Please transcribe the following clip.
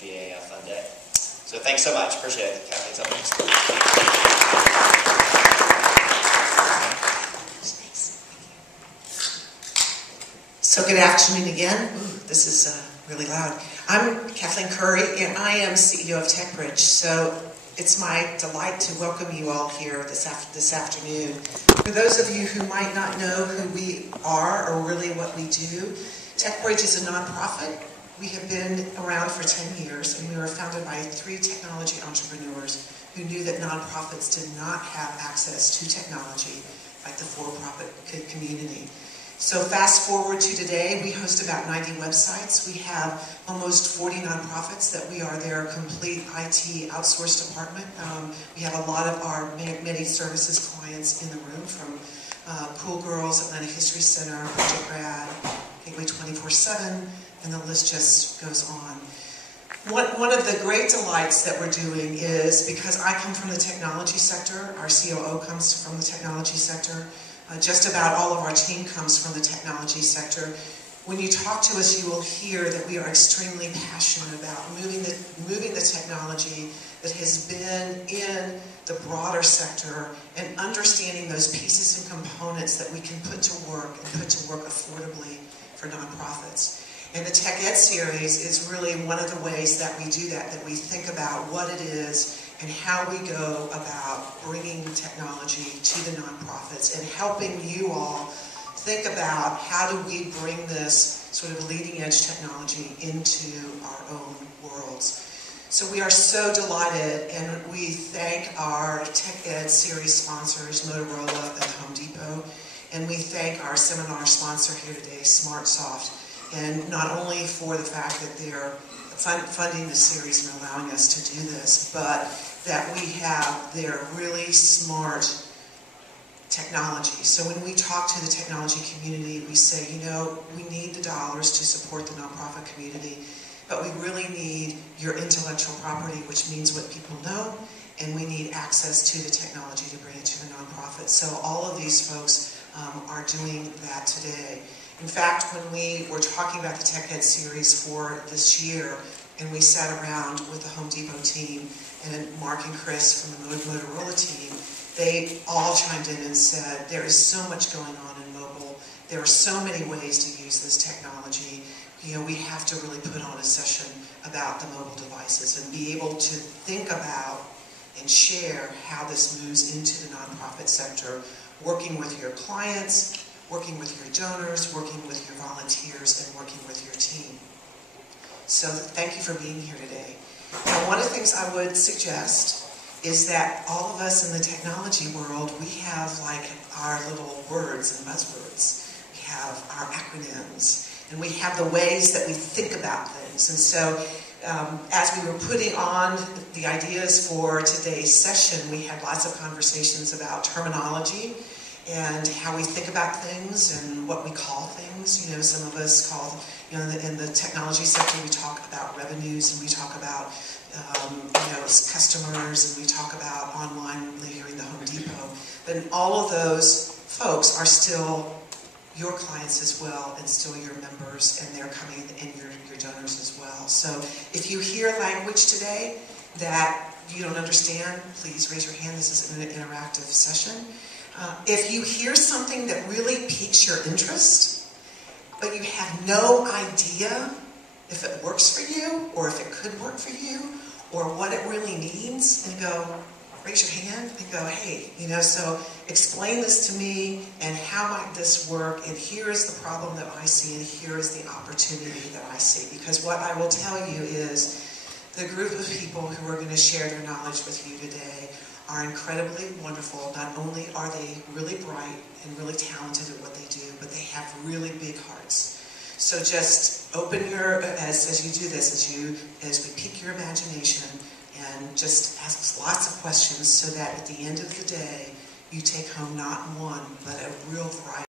Be a fun day. So thanks so much. Appreciate it. Kathy's up next. So good afternoon again. Ooh, this is really loud. I'm Kathleen Curry, and I am CEO of TechBridge. So it's my delight to welcome you all here this afternoon. For those of you who might not know who we are or really what we do, TechBridge is a nonprofit. We have been around for 10 years, and we were founded by 3 technology entrepreneurs who knew that nonprofits did not have access to technology like the for-profit community. So fast forward to today, we host about 90 websites. We have almost 40 nonprofits that we are their complete IT outsourced department. We have a lot of our many services clients in the room, from Cool Girls, Atlanta History Center, Project Grad, Gateway 24/7, and the list just goes on. One of the great delights that we're doing is, because I come from the technology sector, our COO comes from the technology sector, just about all of our team comes from the technology sector. When you talk to us, you will hear that we are extremely passionate about moving the technology that has been in the broader sector and understanding those pieces and components that we can put to work and put to work affordably for nonprofits. And the TechEd series is really one of the ways that we do that we think about what it is and how we go about bringing technology to the nonprofits and helping you all think about how do we bring this sort of leading edge technology into our own worlds. So we are so delighted, and we thank our TechEd series sponsors, Motorola and Home Depot, and we thank our seminar sponsor here today, SmartSoft, and not only for the fact that they're funding the series and allowing us to do this, but that we have their really smart technology. So when we talk to the technology community, we say, you know, we need the dollars to support the nonprofit community, but we really need your intellectual property, which means what people know, and we need access to the technology to bring it to the nonprofit. So all of these folks are doing that today. In fact, when we were talking about the TechEd series for this year, and we sat around with the Home Depot team and Mark and Chris from the Motorola team, they all chimed in and said, there is so much going on in mobile. There are so many ways to use this technology. You know, we have to really put on a session about the mobile devices and be able to think about and share how this moves into the nonprofit sector, working with your clients, working with your donors, working with your volunteers, and working with your team. So thank you for being here today. Now, one of the things I would suggest is that all of us in the technology world, we have like our little words and buzzwords. We have our acronyms, and we have the ways that we think about things. And so as we were putting on the ideas for today's session, we had lots of conversations about terminology and how we think about things and what we call things. You know, some of us call, you know, in the technology sector, we talk about revenues, and we talk about, you know, customers, and we talk about online here in the Home Depot. But all of those folks are still your clients as well, and still your members, and they're coming, and your donors as well. So if you hear language today that you don't understand, please raise your hand. This is an interactive session. If you hear something that really piques your interest, but you have no idea if it works for you, or if it could work for you, or what it really means, and go, raise your hand and go, hey, you know, so explain this to me, and how might this work, and here is the problem that I see, and here is the opportunity that I see. Because what I will tell you is the group of people who are going to share their knowledge with you today are incredibly wonderful. Not only are they really bright and really talented at what they do, but they have really big hearts. So just open your, as you do this, as we pique your imagination, and just ask lots of questions, so that at the end of the day, you take home not one, but a real variety.